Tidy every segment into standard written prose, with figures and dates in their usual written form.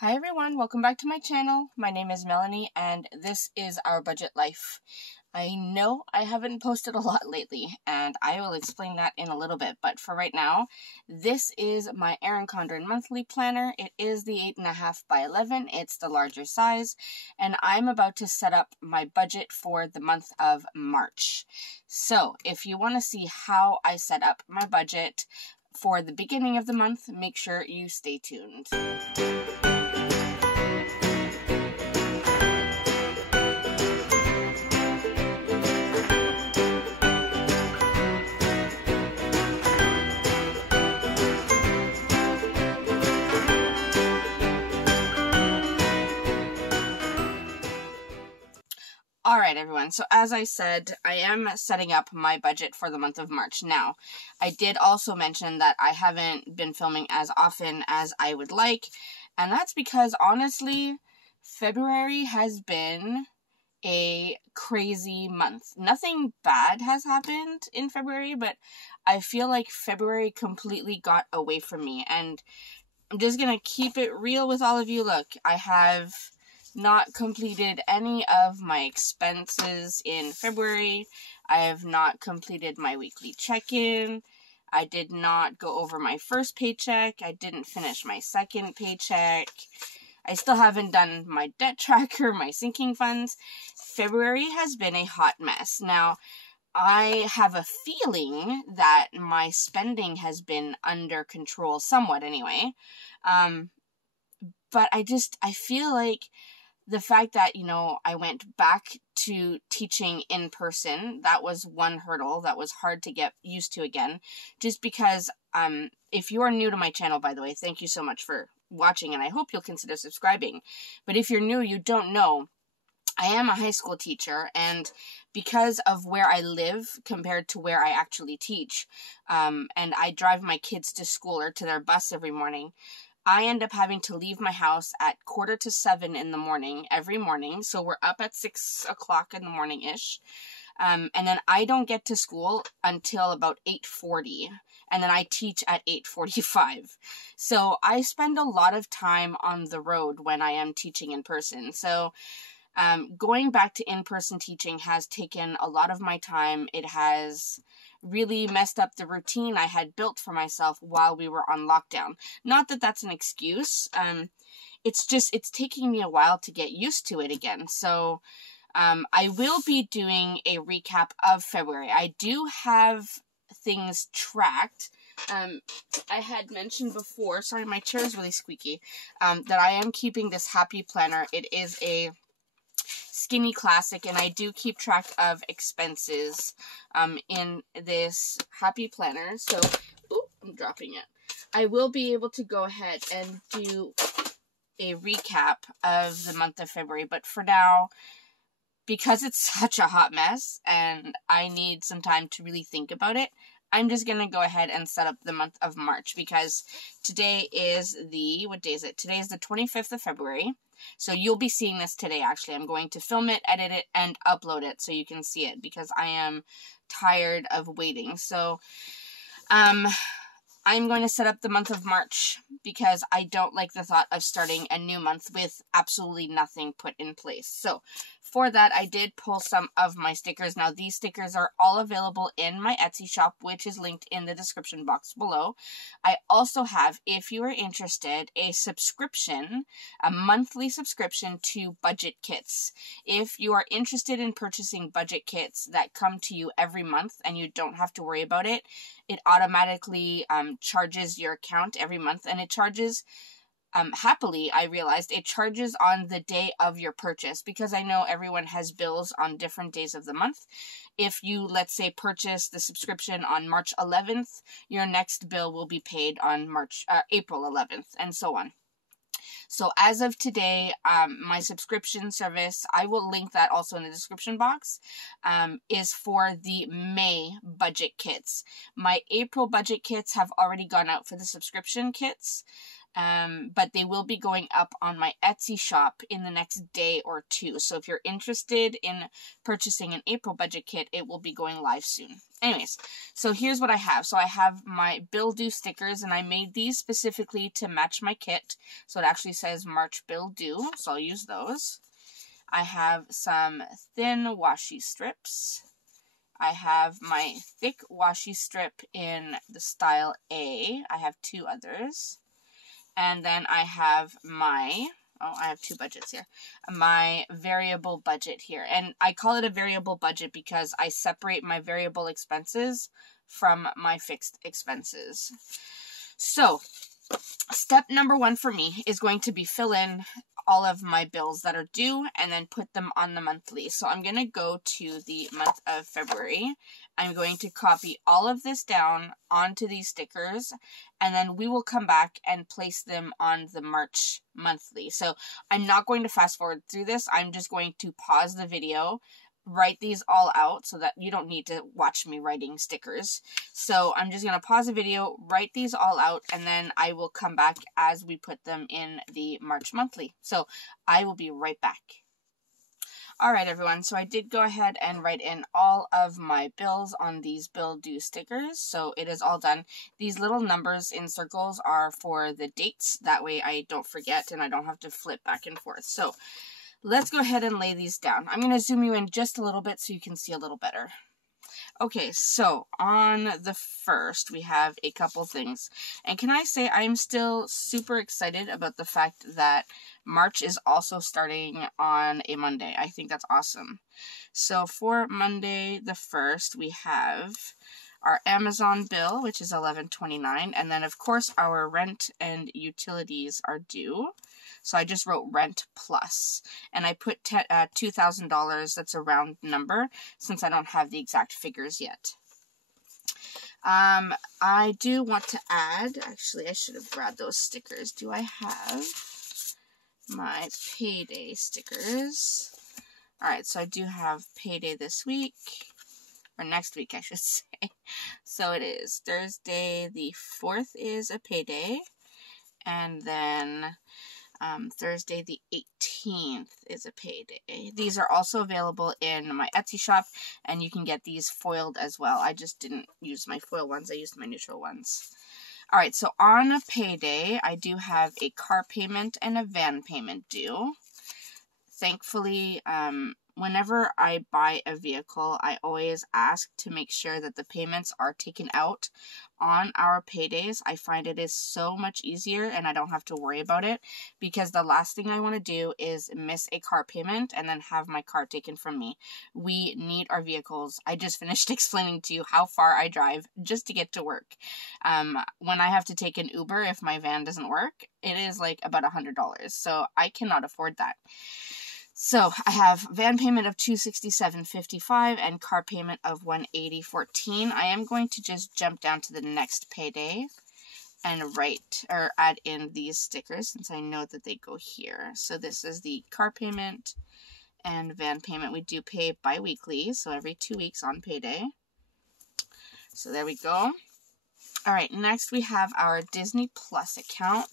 Hi everyone, welcome back to my channel. My name is Melanie and this is our budget life. I know I haven't posted a lot lately and I will explain that in a little bit, but for right now, this is my Erin Condren Monthly Planner. It is the 8.5 by 11, it's the larger size, and I'm about to set up my budget for the month of March. So if you want to see how I set up my budget for the beginning of the month, make sure you stay tuned. Alright everyone, so as I said, I am setting up my budget for the month of March. Now, I did also mention that I haven't been filming as often as I would like, and that's because honestly, February has been a crazy month. Nothing bad has happened in February, but I feel like February completely got away from me, and I'm just gonna keep it real with all of you. Look, I have not completed any of my expenses in February. I have not completed my weekly check-in. I did not go over my first paycheck. I didn't finish my second paycheck. I still haven't done my debt tracker, my sinking funds. February has been a hot mess. Now, I have a feeling that my spending has been under control somewhat anyway. But I feel like the fact that, I went back to teaching in person, that was one hurdle that was hard to get used to again. Just because, if you are new to my channel, by the way, thank you so much for watching, and I hope you'll consider subscribing. But if you're new, you don't know, I am a high school teacher, and because of where I live compared to where I actually teach, and I drive my kids to school or to their bus every morning, I end up having to leave my house at 6:45 in the morning every morning. So we're up at 6 o'clock in the morning-ish. And then I don't get to school until about 8:40. And then I teach at 8:45. So I spend a lot of time on the road when I am teaching in person. So going back to in-person teaching has taken a lot of my time. It has really messed up the routine I had built for myself while we were on lockdown. Not that that's an excuse. It's taking me a while to get used to it again. So I will be doing a recap of February. I do have things tracked. I had mentioned before, sorry, my chair is really squeaky, that I am keeping this happy planner. It is a skinny classic, and I do keep track of expenses in this happy planner. So, I'm dropping it. I will be able to go ahead and do a recap of the month of February, but for now, because it's such a hot mess and I need some time to really think about it, I'm just going to go ahead and set up the month of March, because today is what day is it? Today is the 25th of February. So you'll be seeing this today, actually. I'm going to film it, edit it, and upload it so you can see it, because I am tired of waiting. So, I'm going to set up the month of March because I don't like the thought of starting a new month with absolutely nothing put in place. So for that, I did pull some of my stickers. Now, these stickers are all available in my Etsy shop, which is linked in the description box below. I also have, if you are interested, a monthly subscription to budget kits. If you are interested in purchasing budget kits that come to you every month and you don't have to worry about it, it automatically charges your account every month, and it charges, happily, I realized, it charges on the day of your purchase, because I know everyone has bills on different days of the month. If you, let's say, purchase the subscription on March 11th, your next bill will be paid on April 11th, and so on. So as of today, my subscription service, I will link that also in the description box, is for the May budget kits. My April budget kits have already gone out for the subscription kits. but they will be going up on my Etsy shop in the next day or two. So if you're interested in purchasing an April budget kit, it will be going live soon. Anyways, so here's what I have. So I have my bill due stickers, and I made these specifically to match my kit. So it actually says March bill due, so I'll use those. I have some thin washi strips. I have my thick washi strip in the style A. I have 2 others. And then I have my, I have 2 budgets here, my variable budget here. And I call it a variable budget because I separate my variable expenses from my fixed expenses. So, step number 1 for me is going to be fill in all of my bills that are due and then put them on the monthly. So I'm going to go to the month of February. I'm going to copy all of this down onto these stickers, and then we will come back and place them on the March monthly. So I'm not going to fast forward through this. I'm just going to pause the video, write these all out so that you don't need to watch me writing stickers. So I'm just going to pause the video, write these all out, and then I will come back as we put them in the March monthly. So I will be right back. Alright everyone, so I did go ahead and write in all of my bills on these bill due stickers, so it is all done. These little numbers in circles are for the dates, that way I don't forget and I don't have to flip back and forth. So let's go ahead and lay these down. I'm going to zoom you in just a little bit so you can see a little better. Okay, so on the first, we have a couple things. And can I say I'm still super excited about the fact that March is also starting on a Monday. I think that's awesome. So for Monday the 1st, we have our Amazon bill, which is $11.29, and then of course our rent and utilities are due. So I just wrote rent plus, and I put $2,000. That's a round number since I don't have the exact figures yet. I do want to add, actually I should have grabbed those stickers. Do I have my payday stickers? Alright, so I do have payday this week, or next week I should say. So it is Thursday the 4th is a payday, and then Thursday the 18th is a payday. These are also available in my Etsy shop, and you can get these foiled as well. I just didn't use my foil ones, I used my neutral ones. Alright, so on a payday, I do have a car payment and a van payment due. Thankfully, whenever I buy a vehicle, I always ask to make sure that the payments are taken out on our paydays. I find it is so much easier and I don't have to worry about it, because the last thing I want to do is miss a car payment and then have my car taken from me. We need our vehicles. I just finished explaining to you how far I drive just to get to work. When I have to take an Uber, if my van doesn't work, it is like about $100. So I cannot afford that. So I have van payment of $267.55 and car payment of $180.14. I am going to just jump down to the next payday and write or add in these stickers since I know that they go here. So this is the car payment and van payment. We do pay bi-weekly, so every 2 weeks on payday. So there we go. All right, next we have our Disney Plus account.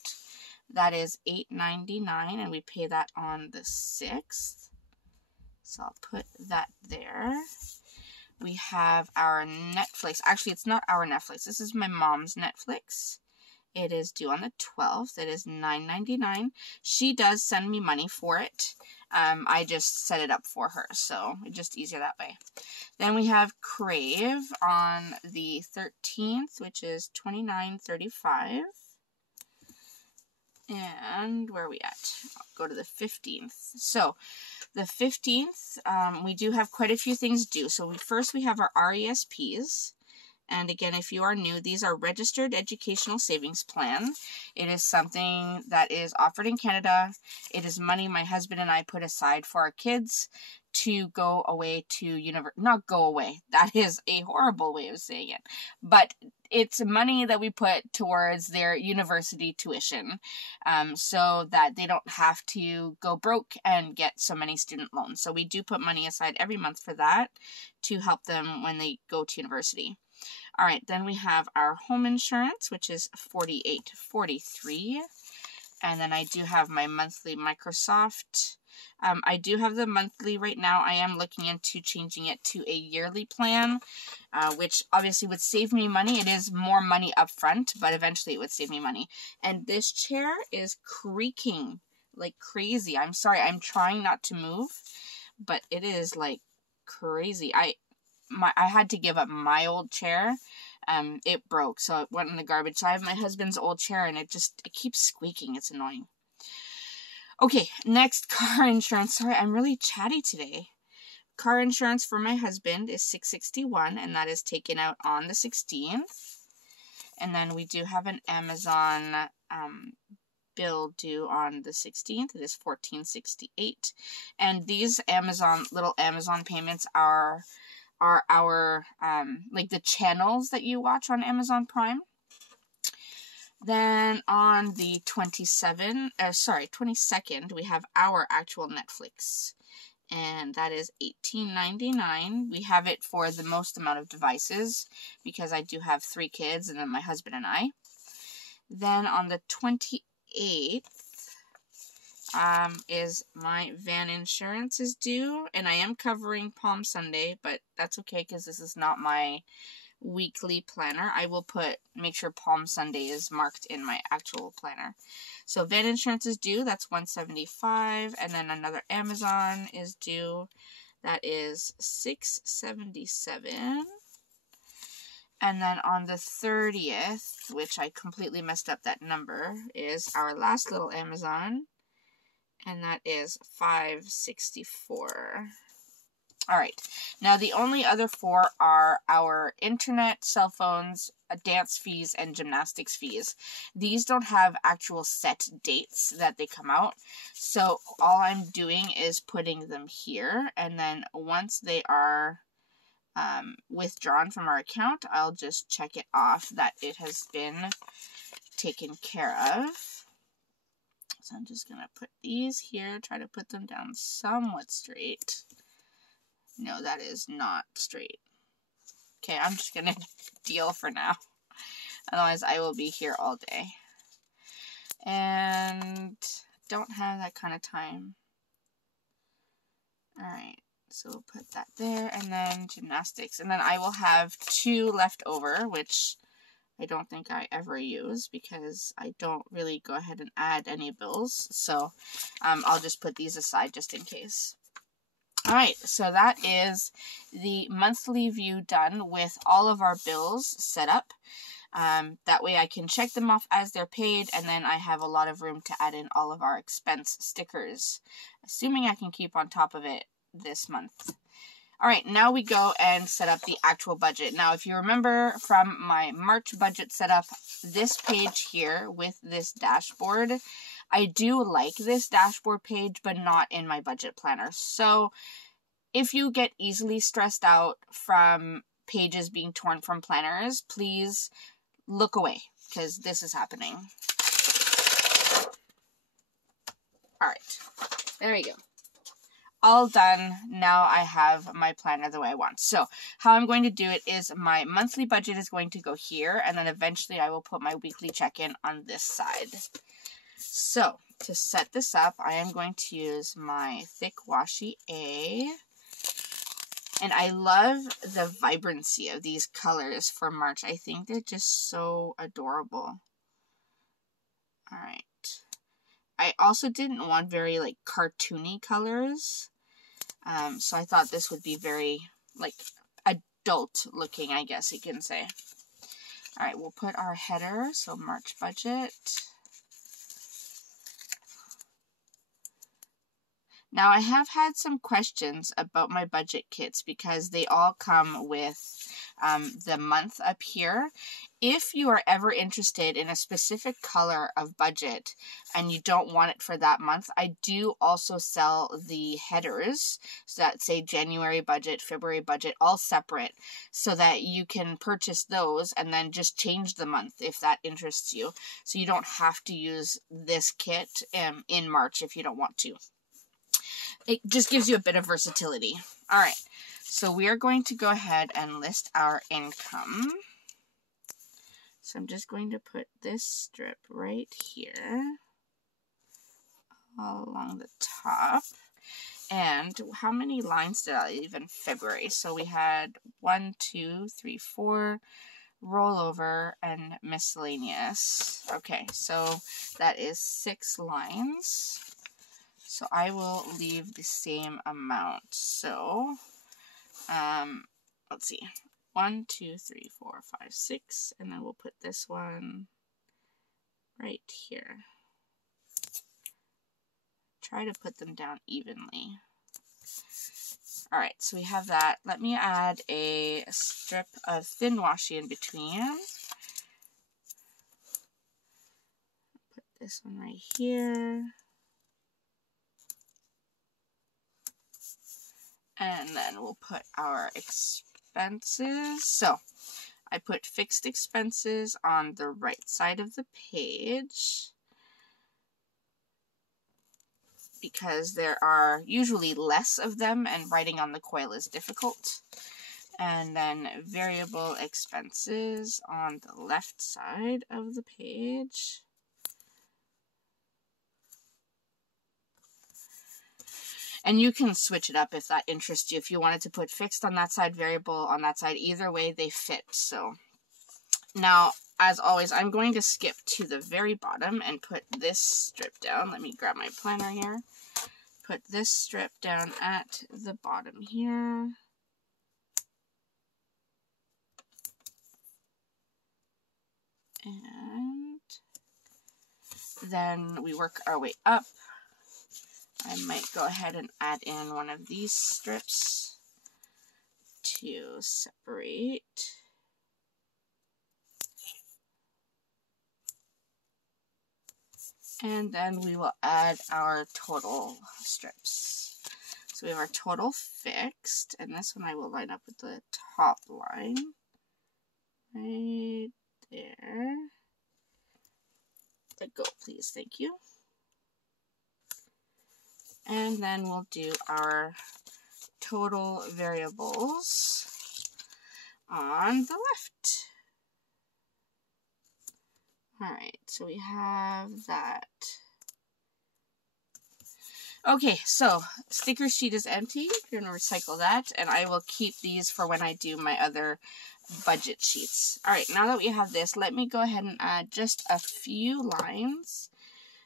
That is $8.99, and we pay that on the 6th. So I'll put that there. We have our Netflix. Actually, it's not our Netflix. This is my mom's Netflix. It is due on the 12th. It is $9.99. She does send me money for it. I just set it up for her, so it's just easier that way. Then we have Crave on the 13th, which is $29.35. And where are we at? I'll go to the 15th. So the 15th, we do have quite a few things due. So first we have our RESPs. And again, if you are new, these are Registered Educational Savings Plan. It is something that is offered in Canada. It is money my husband and I put aside for our kids to go away to not go away. That is a horrible way of saying it. But it's money that we put towards their university tuition, so that they don't have to go broke and get so many student loans. So we do put money aside every month for that to help them when they go to university. All right, then we have our home insurance, which is $48.43. And then I do have my monthly Microsoft. I do have the monthly right now. I am looking into changing it to a yearly plan, which obviously would save me money. It is more money up front, but eventually it would save me money. And this chair is creaking like crazy. I'm sorry, I'm trying not to move, but it is like crazy. I had to give up my old chair. It broke, so it went in the garbage. So I have my husband's old chair, and it keeps squeaking. It's annoying. Okay, next, car insurance. Sorry, I'm really chatty today. Car insurance for my husband is $661, and that is taken out on the 16th. And then we do have an Amazon bill due on the 16th. It is $14.68. And these little Amazon payments are our, like the channels that you watch on Amazon Prime. Then on the 22nd, we have our actual Netflix. And that is $18.99. We have it for the most amount of devices because I do have 3 kids and then my husband and I. Then on the 28th, is my van insurance is due, and I am covering Palm Sunday, but that's okay because this is not my weekly planner. I will make sure Palm Sunday is marked in my actual planner. So van insurance is due, that's $175, and then another Amazon is due, that is $677. And then on the 30th, which I completely messed up that number, is our last little Amazon, and that is $564. All right. Now, the only other 4 are our internet, cell phones, dance fees, and gymnastics fees. These don't have actual set dates that they come out. So all I'm doing is putting them here. And then once they are withdrawn from our account, I'll just check it off that it has been taken care of. So I'm just going to put these here, try to put them down somewhat straight. No, that is not straight. Okay, I'm just going to deal for now. Otherwise, I will be here all day. And don't have that kind of time. Alright, so we'll put that there. And then gymnastics. And then I will have 2 left over, which I don't think I ever use because I don't really go ahead and add any bills. So I'll just put these aside just in case. Alright, so that is the monthly view done with all of our bills set up. That way I can check them off as they're paid, and then I have a lot of room to add in all of our expense stickers, assuming I can keep on top of it this month. Alright, now we go and set up the actual budget. Now, if you remember from my March budget setup, this page here with this dashboard, I do like this dashboard page, but not in my budget planner. So if you get easily stressed out from pages being torn from planners, please look away because this is happening. All right, there you go. All done. Now I have my planner the way I want. So how I'm going to do it is my monthly budget is going to go here, and then eventually I will put my weekly check-in on this side. So to set this up, I am going to use my thick washi A. And I love the vibrancy of these colors for March. I think they're just so adorable. All right. I also didn't want very like cartoony colors. So I thought this would be very like adult looking, I guess you can say. All right, we'll put our header. So March budget. Now, I have had some questions about my budget kits because they all come with the month up here. If you are ever interested in a specific color of budget and you don't want it for that month, I do also sell the headers that say January budget, February budget, all separate, so that you can purchase those and then just change the month if that interests you. So you don't have to use this kit in March if you don't want to. It just gives you a bit of versatility. All right, so we are going to go ahead and list our income. So I'm just going to put this strip right here. all along the top. And how many lines did I leave in February? So we had 1, 2, 3, 4, rollover, and miscellaneous. Okay, so that is 6 lines. So I will leave the same amount. So, let's see. 1, 2, 3, 4, 5, 6, and then we'll put this one right here. Try to put them down evenly. Alright, so we have that. Let me add a strip of thin washi in between. Put this one right here. And then we'll put our expenses. So, I put fixed expenses on the right side of the page, because there are usually less of them and writing on the coil is difficult. And then variable expenses on the left side of the page. And you can switch it up if that interests you. If you wanted to put fixed on that side, variable on that side, either way they fit. So now, as always, I'm going to skip to the very bottom and put this strip down. Let me grab my planner here. Put this strip down at the bottom here. And then we work our way up. I might go ahead and add in one of these strips to separate. And then we will add our total strips. So we have our total fixed, and this one I will line up with the top line. Right there. Let go, please. Thank you. And then we'll do our total variables on the left. Alright, so we have that. Okay, so sticker sheet is empty. You're going to recycle that, and I will keep these for when I do my other budget sheets. Alright, now that we have this, let me go ahead and add just a few lines.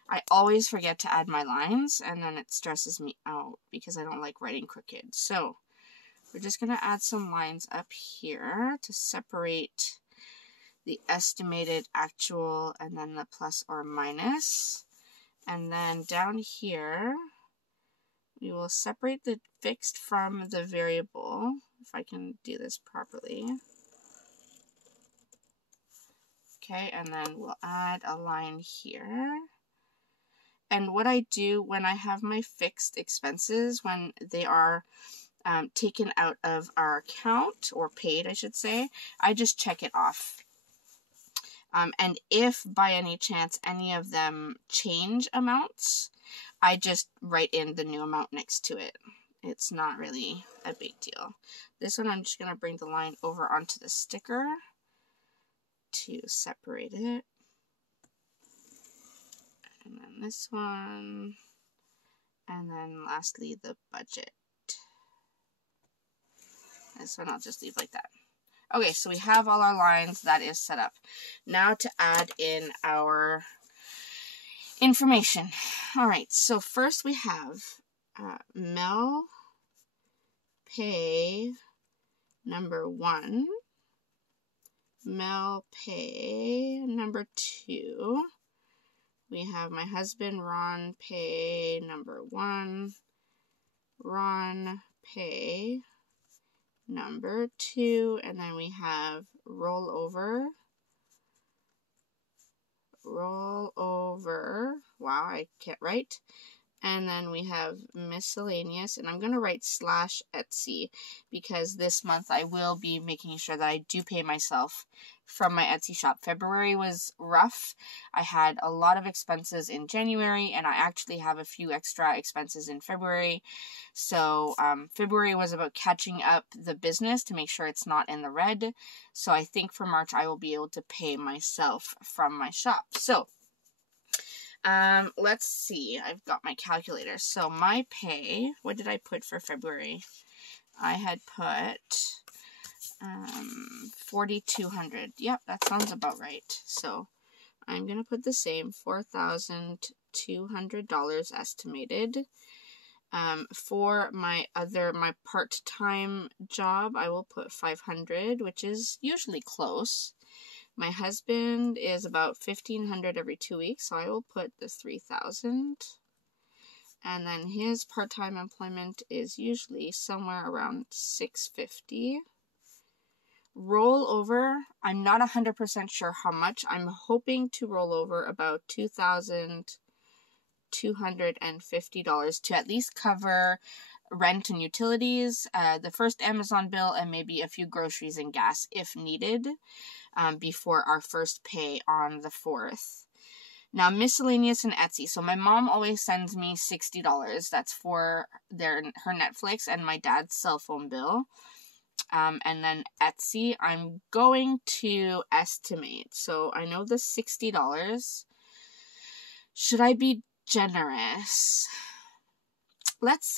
I always forget to add my lines, and then it stresses me out because I don't like writing crooked. So we're just going to add some lines up here to separate the estimated, actual, and then the plus or minus. And then down here, we will separate the fixed from the variable, if I can do this properly. Okay, and then we'll add a line here. And what I do when I have my fixed expenses, when they are taken out of our account, or paid, I should say, I just check it off. And if by any chance any of them change amounts, I just write in the new amount next to it. It's not really a big deal. This one I'm just going to bring the line over onto the sticker to separate it. And then this one. And then lastly the budget. This one I'll just leave like that. Okay, so we have all our lines. That is set up. Now to add in our information. Alright, so first we have Mel Pay number 1, Mel Pay number 2. We have my husband Ron Pay number 1, Ron Pay number 2, and then we have rollover. Wow, I can't write. And then we have miscellaneous, and I'm going to write /Etsy because this month I will be making sure that I do pay myself from my Etsy shop. February was rough. I had a lot of expenses in January, and I actually have a few extra expenses in February. So February was about catching up the business to make sure it's not in the red. So I think for March I will be able to pay myself from my shop. So Let's see. I've got my calculator. So my pay, what did I put for February? I had put 4,200. Yep, that sounds about right. So I'm going to put the same $4,200 estimated. For my part-time job, I will put 500, which is usually close. My husband is about 1,500 every 2 weeks, so I will put the 3,000. And then his part-time employment is usually somewhere around 650. Rollover, I'm not 100% sure how much. I'm hoping to roll over about $2,250 to at least cover rent and utilities, the first Amazon bill, and maybe a few groceries and gas if needed, before our first pay on the 4th. Now, miscellaneous and Etsy. So my mom always sends me $60. That's for her Netflix and my dad's cell phone bill. And then Etsy, I'm going to estimate. So I know the $60. Should I be generous? Let's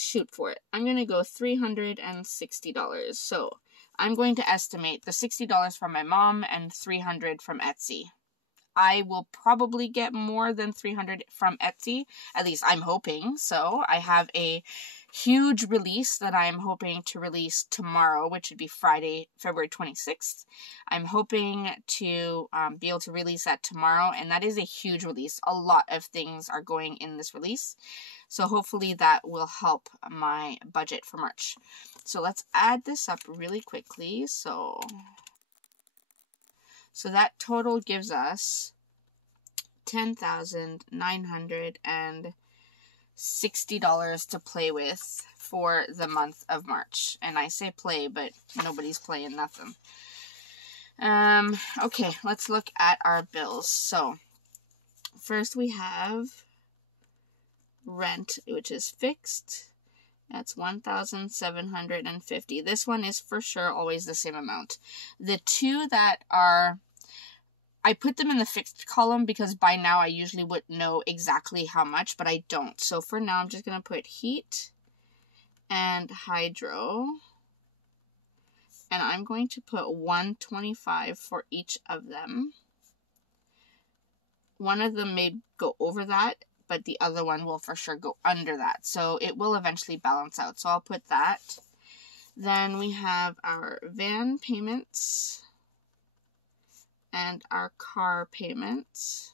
shoot for it. I'm going to go $360. So I'm going to estimate the $60 from my mom and $300 from Etsy. I will probably get more than $300 from Etsy. At least I'm hoping. So I have a huge release that I'm hoping to release tomorrow, which would be Friday, February 26th. I'm hoping to be able to release that tomorrow, and that is a huge release. A lot of things are going in this release, so hopefully that will help my budget for March. So let's add this up really quickly. So that total gives us $10,960 to play with for the month of March. And I say play, but nobody's playing nothing. Okay, let's look at our bills. So first we have rent, which is fixed. That's $1,750. This one is for sure always the same amount. The two that are, I put them in the fixed column because by now I usually would know exactly how much, but I don't. So for now, I'm just going to put heat and hydro. And I'm going to put $125 for each of them. One of them may go over that, but the other one will for sure go under that. So it will eventually balance out. So I'll put that. Then we have our van payments and our car payments.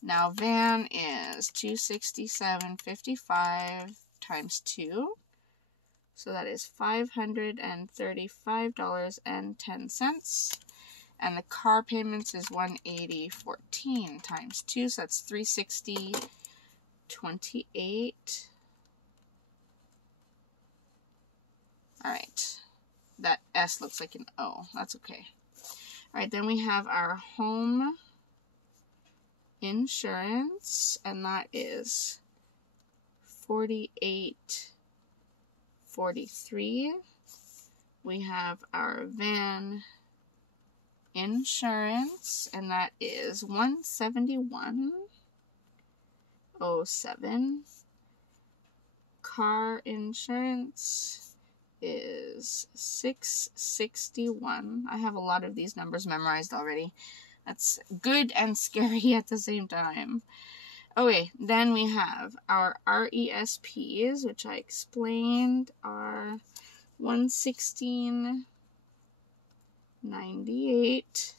Now van is $267.55 times 2. So that is $535.10. And the car payments is $180.14 times 2. So that's $360.28. Alright. That S looks like an O. That's okay. Alright, then we have our home insurance, and that is $48.43. We have our van insurance, and that is $171.07. Car insurance is $661. I have a lot of these numbers memorized already. That's good and scary at the same time. Okay, then we have our RESPs, which I explained are $116.98.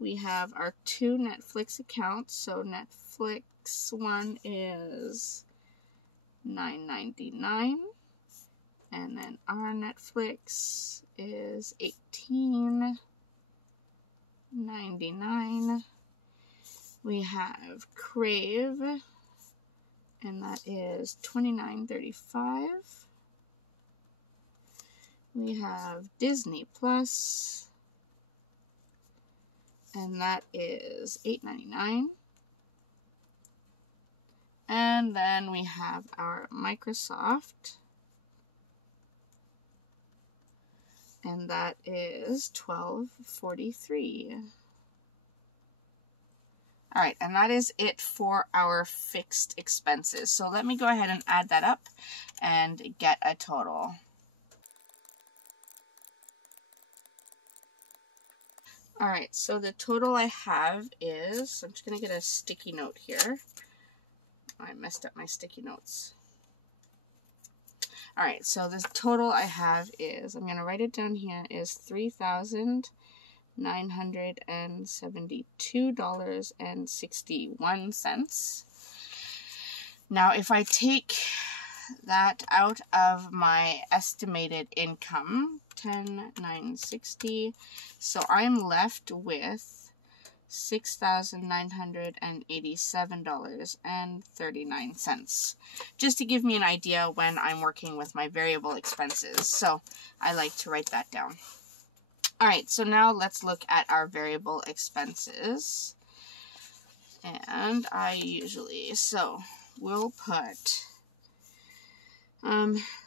We have our 2 Netflix accounts. So Netflix one is $9.99. And then our Netflix is $18.99. We have Crave, and that is $29.35. We have Disney Plus, and that is $8.99. And then we have our Microsoft, and that is $12.43. All right, and that is it for our fixed expenses. So let me go ahead and add that up and get a total. All right, so the total I have is, I'm just going to get a sticky note here. I messed up my sticky notes. All right, so the total I have is, I'm going to write it down here, is $3,972.61. Now, if I take that out of my estimated income, 10,960, so I'm left with $6,987.39, just to give me an idea when I'm working with my variable expenses. So I like to write that down. All right, so now let's look at our variable expenses. And so we'll put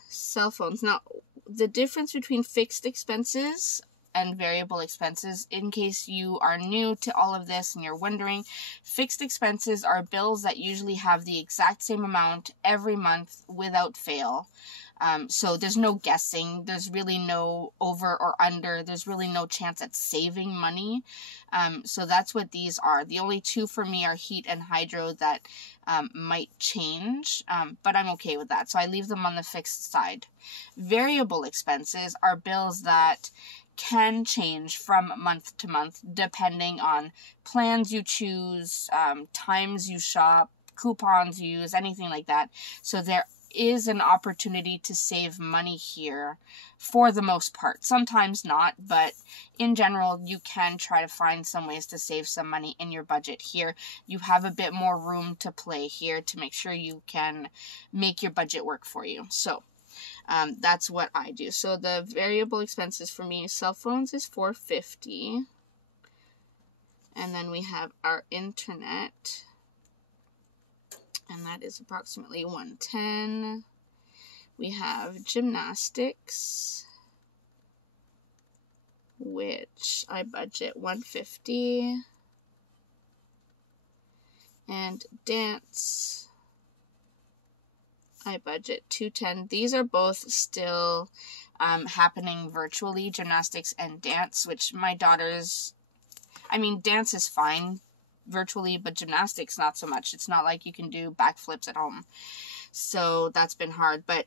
cell phones. Now, the difference between fixed expenses and variable expenses, in case you are new to all of this and you're wondering, fixed expenses are bills that usually have the exact same amount every month without fail. So there's no guessing, there's really no over or under, there's really no chance at saving money. So that's what these are. The only two for me are heat and hydro that might change, but I'm okay with that. So I leave them on the fixed side. Variable expenses are bills that can change from month to month depending on plans you choose, times you shop, coupons you use, anything like that. So there is an opportunity to save money here for the most part. Sometimes not, but in general, you can try to find some ways to save some money in your budget here. You have a bit more room to play here to make sure you can make your budget work for you. So that's what I do. So the variable expenses for me, cell phones is $450. And then we have our internet, and that is approximately $110. We have gymnastics, which I budget $150. And dance, I budget $210. These are both still happening virtually, gymnastics and dance, which my daughters, dance is fine virtually, but gymnastics not so much. It's not like you can do backflips at home. So that's been hard. But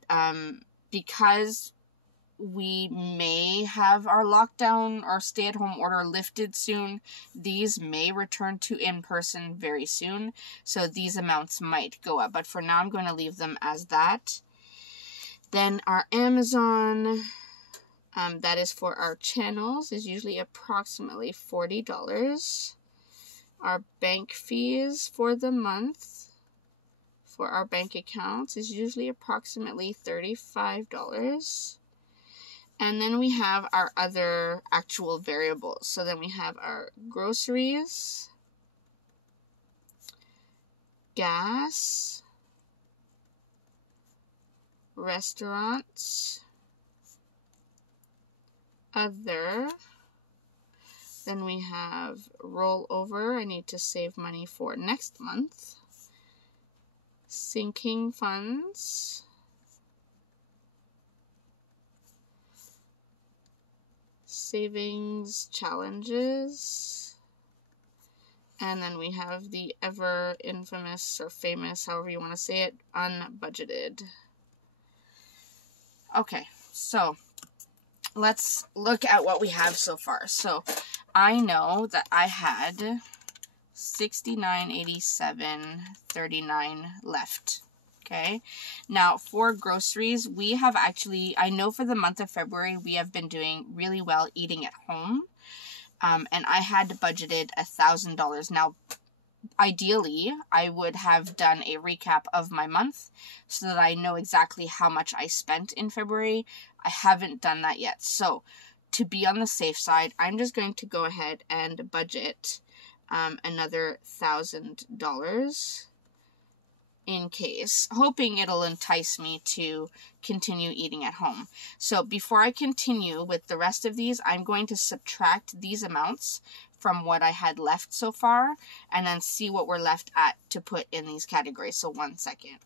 because we may have our lockdown or stay-at-home order lifted soon, these may return to in-person very soon. So these amounts might go up. But for now, I'm going to leave them as that. Then our Amazon, that is for our channels, is usually approximately $40. Our bank fees for the month for our bank accounts is usually approximately $35. And then we have our other actual variables. So then we have our groceries, gas, restaurants, other. Then we have rollover. I need to save money for next month. Sinking funds. Savings challenges. And then we have the ever infamous or famous, however you want to say it, unbudgeted. Okay, so let's look at what we have so far. So I know that I had $69.87.39 left. Okay, now for groceries, we have actually, I know for the month of February, we have been doing really well eating at home. And I had budgeted $1,000. Now, ideally, I would have done a recap of my month so that I know exactly how much I spent in February. I haven't done that yet. So to be on the safe side, I'm just going to go ahead and budget another $1,000 in case, hoping it'll entice me to continue eating at home. So before I continue with the rest of these, I'm going to subtract these amounts from what I had left so far, and then see what we're left at to put in these categories. So 1 second.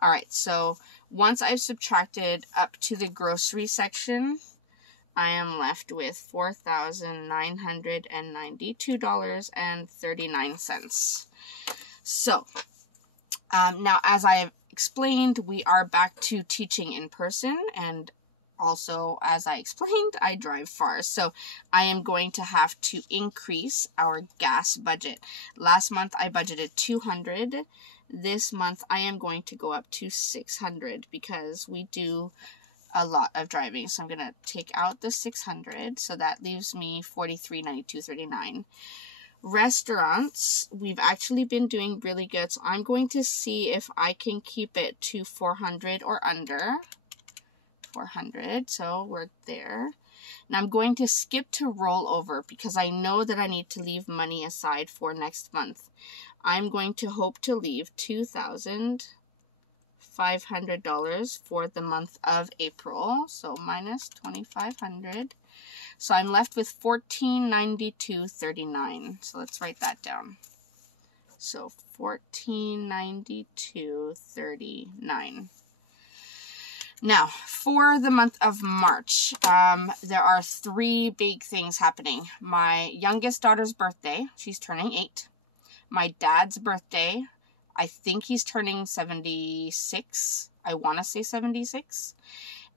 All right, so once I've subtracted up to the grocery section, I am left with $4,992.39. So, now as I have explained, we are back to teaching in person, and also, as I explained, I drive far. So I am going to have to increase our gas budget. Last month I budgeted $200. This month I am going to go up to $600 because we do a lot of driving. So I'm going to take out the $600. So that leaves me $43.92.39. Restaurants, we've actually been doing really good. So I'm going to see if I can keep it to $400 or under. $400, so we're there. Now I'm going to skip to rollover because I know that I need to leave money aside for next month. I'm going to hope to leave $2,500 for the month of April, so minus $2,500. So I'm left with $1492.39. So let's write that down. So $1492.39. Now, for the month of March, there are 3 big things happening. My youngest daughter's birthday, she's turning 8. My dad's birthday, I think he's turning 76. I want to say 76.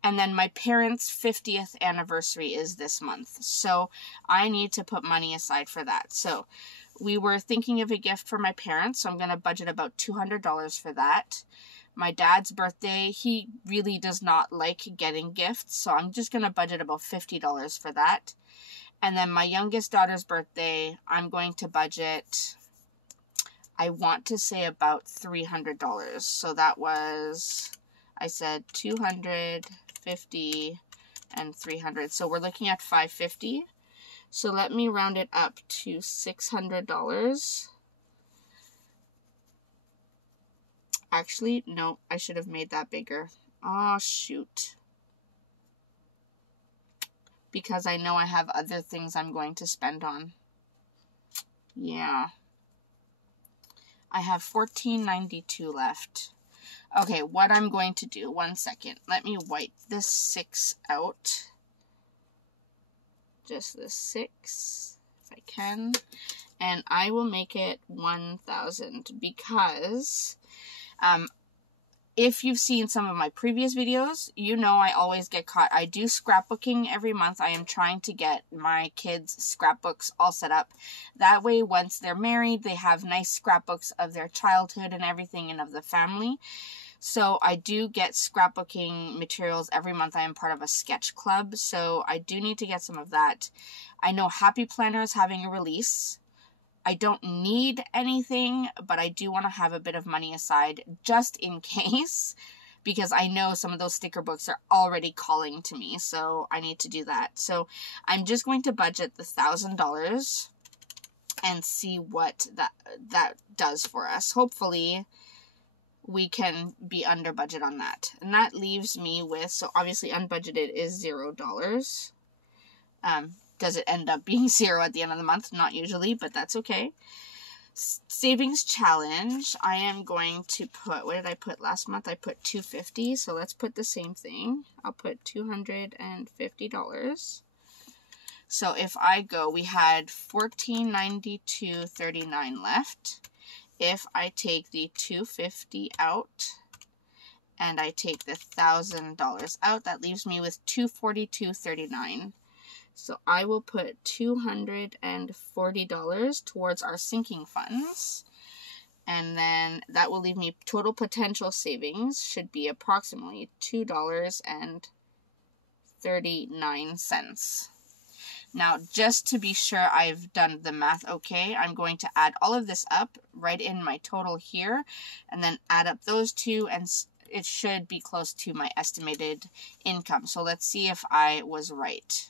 And then my parents' 50th anniversary is this month. So I need to put money aside for that. So we were thinking of a gift for my parents, so I'm going to budget about $200 for that. My dad's birthday, he really does not like getting gifts, so I'm just going to budget about $50 for that. And then my youngest daughter's birthday, I'm going to budget, I want to say about $300. So that was, I said $200, $50, and $300. So we're looking at $550. So let me round it up to $600. Actually, no, I should have made that bigger. Oh, shoot. Because I know I have other things I'm going to spend on. Yeah. I have $14.92 left. Okay, what I'm going to do, 1 second. Let me wipe this 6 out. Just the 6, if I can. And I will make it 1,000 because if you've seen some of my previous videos, you know I always get caught. I do scrapbooking every month. I am trying to get my kids' scrapbooks all set up. That way, once they're married, they have nice scrapbooks of their childhood and everything and of the family. So I do get scrapbooking materials every month. I am part of a sketch club, so I do need to get some of that. I know Happy Planner is having a release. I don't need anything, but I do want to have a bit of money aside just in case, because I know some of those sticker books are already calling to me, so I need to do that. So I'm just going to budget the $1,000 and see what that does for us. Hopefully we can be under budget on that. And that leaves me with, so obviously unbudgeted is $0. Does it end up being 0 at the end of the month? Not usually, but that's okay. Savings challenge, I am going to put, what did I put last month? I put $250, so let's put the same thing. I'll put $250. So if I go, we had $1492.39 left. If I take the $250 out and I take the $1,000 out, that leaves me with $242.39. So I will put $240 towards our sinking funds. And then that will leave me total potential savings should be approximately $2.39. Now, just to be sure I've done the math okay, I'm going to add all of this up, write in my total here, and then add up those two, and it should be close to my estimated income. So let's see if I was right.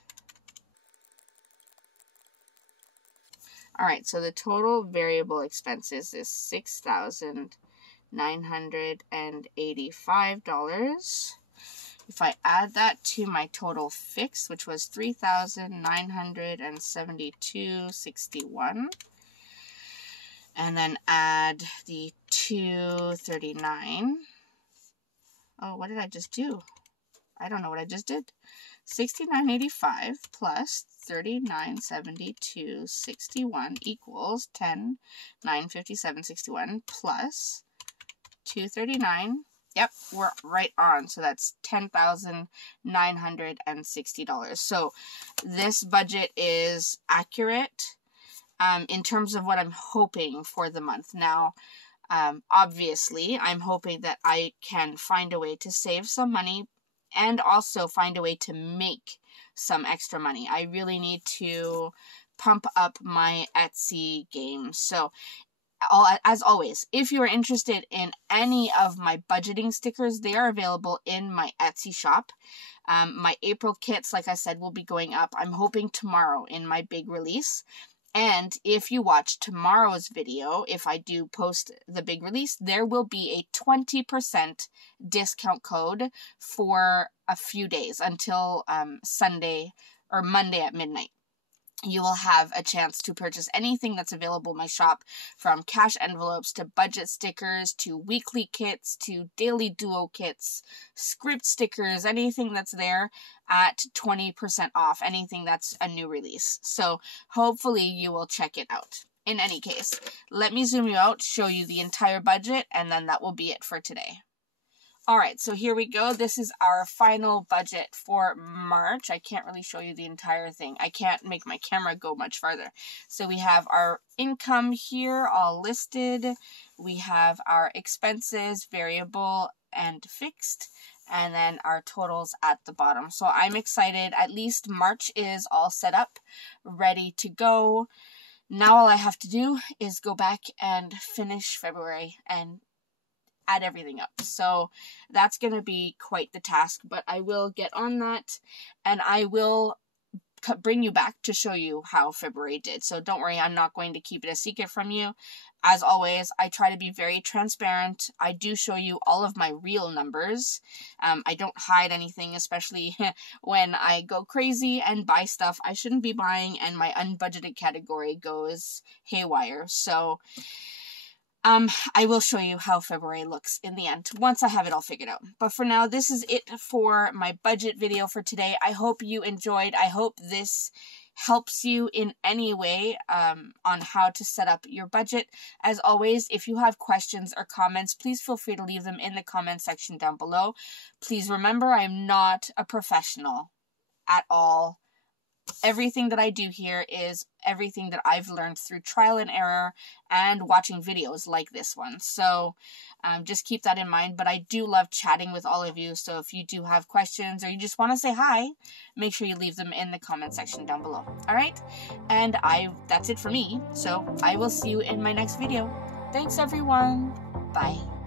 All right, so the total variable expenses is $6,985. If I add that to my total fixed, which was $3,972.61, and then add the $239. Oh, what did I just do? I don't know what I just did. $69.85 plus $39.72.61 equals $10,957.61 plus $239. Yep, we're right on. So that's $10,960. So this budget is accurate in terms of what I'm hoping for the month. Now, obviously, I'm hoping that I can find a way to save some money and also find a way to make some extra money. I really need to pump up my Etsy game. So, as always, if you're interested in any of my budgeting stickers, they are available in my Etsy shop. My April kits, like I said, will be going up, I'm hoping tomorrow in my big release. And if you watch tomorrow's video, if I do post the big release, there will be a 20% discount code for a few days until Sunday or Monday at midnight. You will have a chance to purchase anything that's available in my shop, from cash envelopes to budget stickers to weekly kits to daily duo kits, script stickers, anything that's there at 20% off, anything that's a new release. So hopefully you will check it out. In any case, let me zoom you out, show you the entire budget, and then that will be it for today. All right, so here we go. This is our final budget for March. I can't really show you the entire thing. I can't make my camera go much farther. So we have our income here all listed. We have our expenses, variable and fixed, and then our totals at the bottom. So I'm excited. At least March is all set up, ready to go. Now all I have to do is go back and finish February and add everything up. So that's going to be quite the task, but I will get on that and I will bring you back to show you how February did. So don't worry, I'm not going to keep it a secret from you. As always, I try to be very transparent. I do show you all of my real numbers. I don't hide anything, especially when I go crazy and buy stuff I shouldn't be buying and my unbudgeted category goes haywire. So I will show you how February looks in the end once I have it all figured out. But for now, this is it for my budget video for today. I hope you enjoyed. I hope this helps you in any way on how to set up your budget. As always, if you have questions or comments, please feel free to leave them in the comment section down below. Please remember, I am not a professional at all. Everything that I do here is everything that I've learned through trial and error and watching videos like this one. So just keep that in mind. But I do love chatting with all of you. So if you do have questions or you just want to say hi, make sure you leave them in the comment section down below. All right. And that's it for me. So I will see you in my next video. Thanks, everyone. Bye.